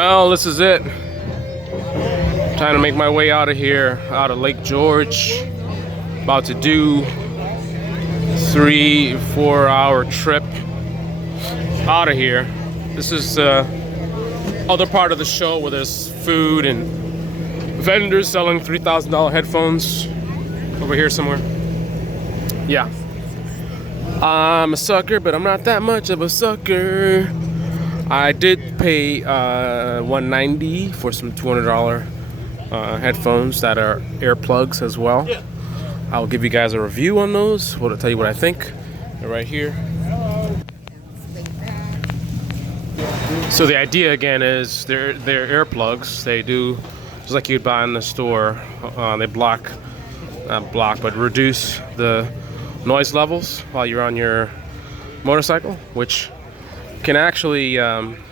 Well, this is it. Trying to make my way out of here, out of Lake George. About to do 3-4 hour trip out of here. This is the other part of the show where there's food and vendors selling $3,000 headphones over here somewhere. Yeah. I'm a sucker, but I'm not that much of a sucker. I did pay $190 for some $200 headphones that are earplugs as well. I'll give you guys a review on those. I'll tell you what I think. They're right here. So the idea again is they're earplugs. They do just like you'd buy in the store. They but reduce the noise levels while you're on your motorcycle, which can actually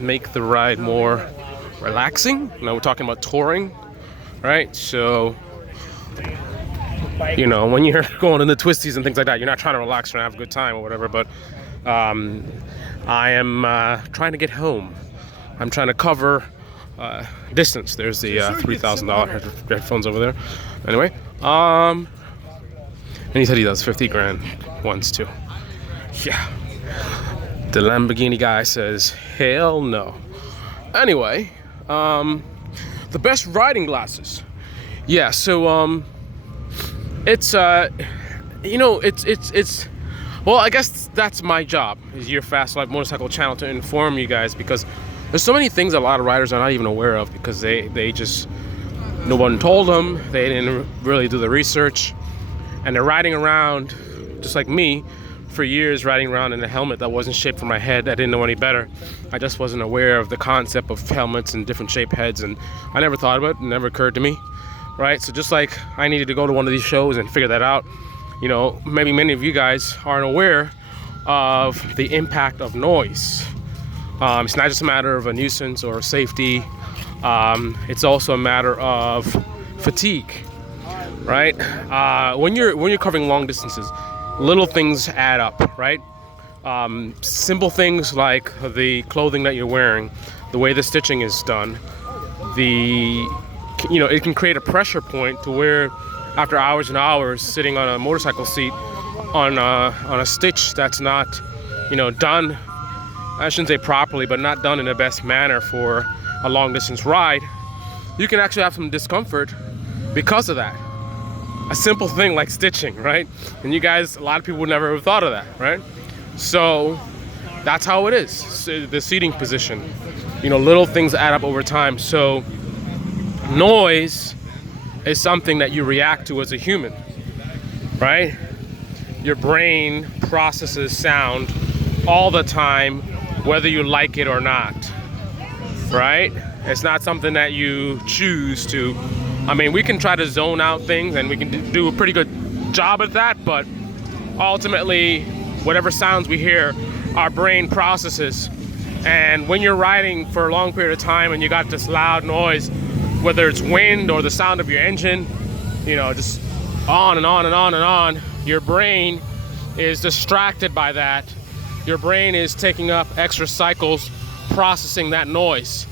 make the ride more relaxing. You know, we're talking about touring, right? So, you know, when you're going in the twisties and things like that, you're not trying to relax and have a good time or whatever, but I am trying to get home. I'm trying to cover distance. There's the $3,000 headphones over there. Anyway, and he said he does 50 grand once too. Yeah. The Lamborghini guy says, hell no. Anyway, the best riding glasses. Yeah, so it's you know, it's well, I guess that's my job, is your Fast Life Motorcycle channel, to inform you guys, because there's so many things a lot of riders are not even aware of because they just, no one told them, they didn't really do the research, and they're riding around just like me for years, riding around in a helmet that wasn't shaped for my head. I didn't know any better. I just wasn't aware of the concept of helmets and different shaped heads, and I never thought about it. It never occurred to me, right? So just like I needed to go to one of these shows and figure that out, you know, maybe many of you guys aren't aware of the impact of noise. It's not just a matter of a nuisance or safety. It's also a matter of fatigue, right? When you're covering long distances, little things add up, right? Simple things like the clothing that you're wearing, the way the stitching is done, it can create a pressure point to where after hours and hours sitting on a motorcycle seat on a stitch that's not, done, I shouldn't say properly, but not done in the best manner for a long distance ride, you can actually have some discomfort because of that. A simple thing like stitching, right? And you guys, a lot of people would never have thought of that, right? So that's how it is, the seating position. Little things add up over time. So noise is something that you react to as a human, right? Your brain processes sound all the time, whether you like it or not, right? It's not something that you choose to. I mean, we can try to zone out things and we can do a pretty good job at that, but ultimately, whatever sounds we hear, our brain processes. And when you're riding for a long period of time and you got this loud noise, whether it's wind or the sound of your engine, just on and on and on and on, your brain is distracted by that. Your brain is taking up extra cycles processing that noise.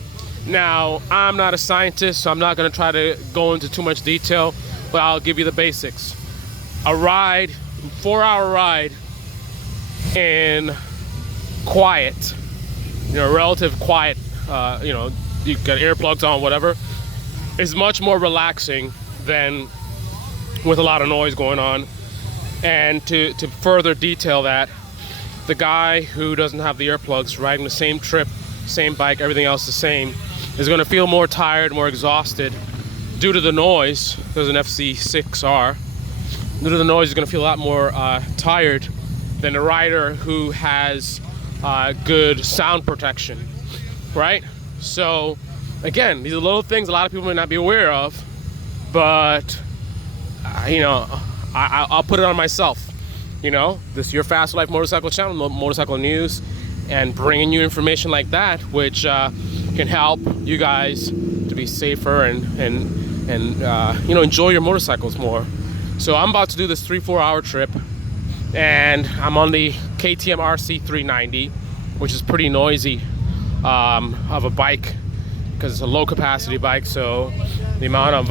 Now, I'm not a scientist, so I'm not going to try to go into too much detail, but I'll give you the basics. A ride, 4-hour ride in quiet, relative quiet, you got earplugs on, whatever, is much more relaxing than with a lot of noise going on. And to further detail that, the guy who doesn't have the earplugs, riding the same trip, same bike, everything else the same, is going to feel more tired, more exhausted due to the noise. There's an FC6R. Due to the noise, he's going to feel a lot more tired than a rider who has good sound protection, right? So, again, these are little things a lot of people may not be aware of, but, I'll put it on myself. This is your Fast Life Motorcycle channel, motorcycle news, and bringing you information like that, which can help you guys to be safer and enjoy your motorcycles more. So I'm about to do this 3-4 hour trip, and I'm on the KTM RC 390, which is pretty noisy of a bike because it's a low capacity bike, so the amount of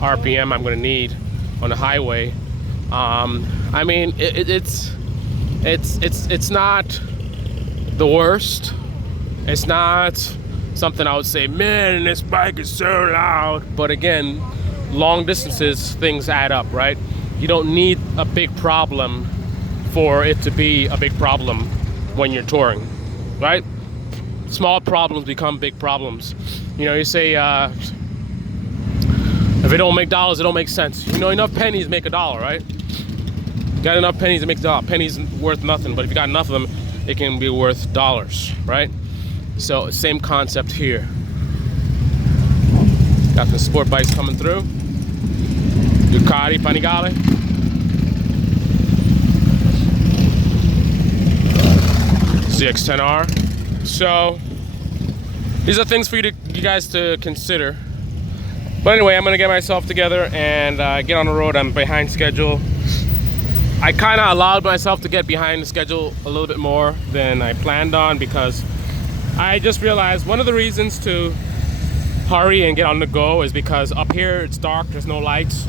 RPM I'm going to need on the highway, I mean, it's not the worst. It's not something I would say, man, this bike is so loud. But again, long distances, things add up, right? You don't need a big problem for it to be a big problem when you're touring, right? Small problems become big problems. You know, you say, if it don't make dollars, it don't make sense. You know, enough pennies make a dollar, right? Got enough pennies to make a dollar. Pennies worth nothing, but if you got enough of them, it can be worth dollars, right? So same concept here. Got the sport bikes coming through. Ducati Panigale. ZX10R. So these are things for you guys to consider. But anyway, I'm gonna get myself together and get on the road. I'm behind schedule. I kind of allowed myself to get behind the schedule a little bit more than I planned on, because I just realized one of the reasons to hurry and get on the go is because up here it's dark, there's no lights.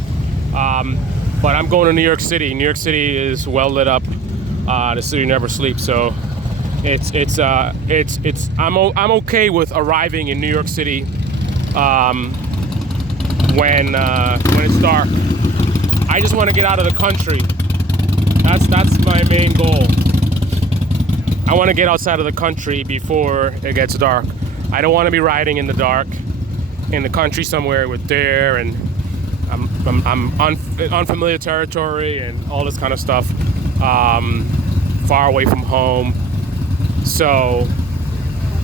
But I'm going to New York City. New York City is well lit up. The city never sleeps, so I'm okay with arriving in New York City when it's dark. I just want to get out of the country. That's my main goal. I want to get outside of the country before it gets dark. I don't want to be riding in the dark in the country somewhere with deer and I'm unfamiliar territory and all this kind of stuff. Far away from home. So,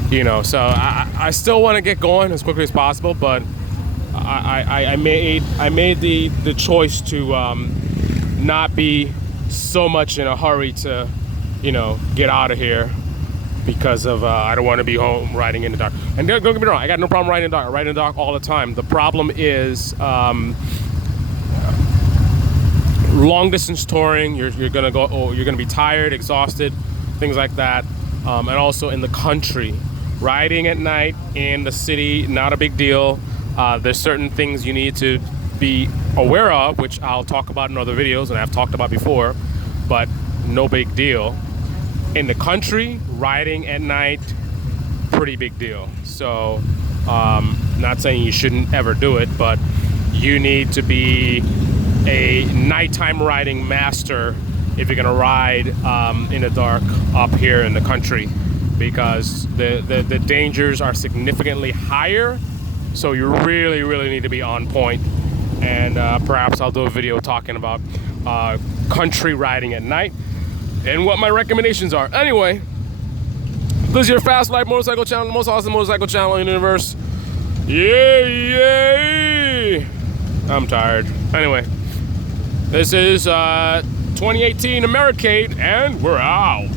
you know, so I still want to get going as quickly as possible, but I made the choice to not be so much in a hurry to, you know, get out of here, because of I don't want to be home riding in the dark. And don't get me wrong, I got no problem riding in the dark. I ride in the dark all the time. The problem is long distance touring. You're gonna go. Oh, you're gonna be tired, exhausted, things like that. And also in the country, riding at night in the city, not a big deal. There's certain things you need to be aware of, which I'll talk about in other videos and I've talked about before, but no big deal. In the country, riding at night, pretty big deal. So, not saying you shouldn't ever do it, but you need to be a nighttime riding master if you're gonna ride in the dark up here in the country, because the dangers are significantly higher. So you really need to be on point. And perhaps I'll do a video talking about country riding at night and what my recommendations are. Anyway, this is your Fast Life Motorcycle channel, the most awesome motorcycle channel in the universe. Yay! I'm tired. Anyway, this is 2018 Americade, and we're out.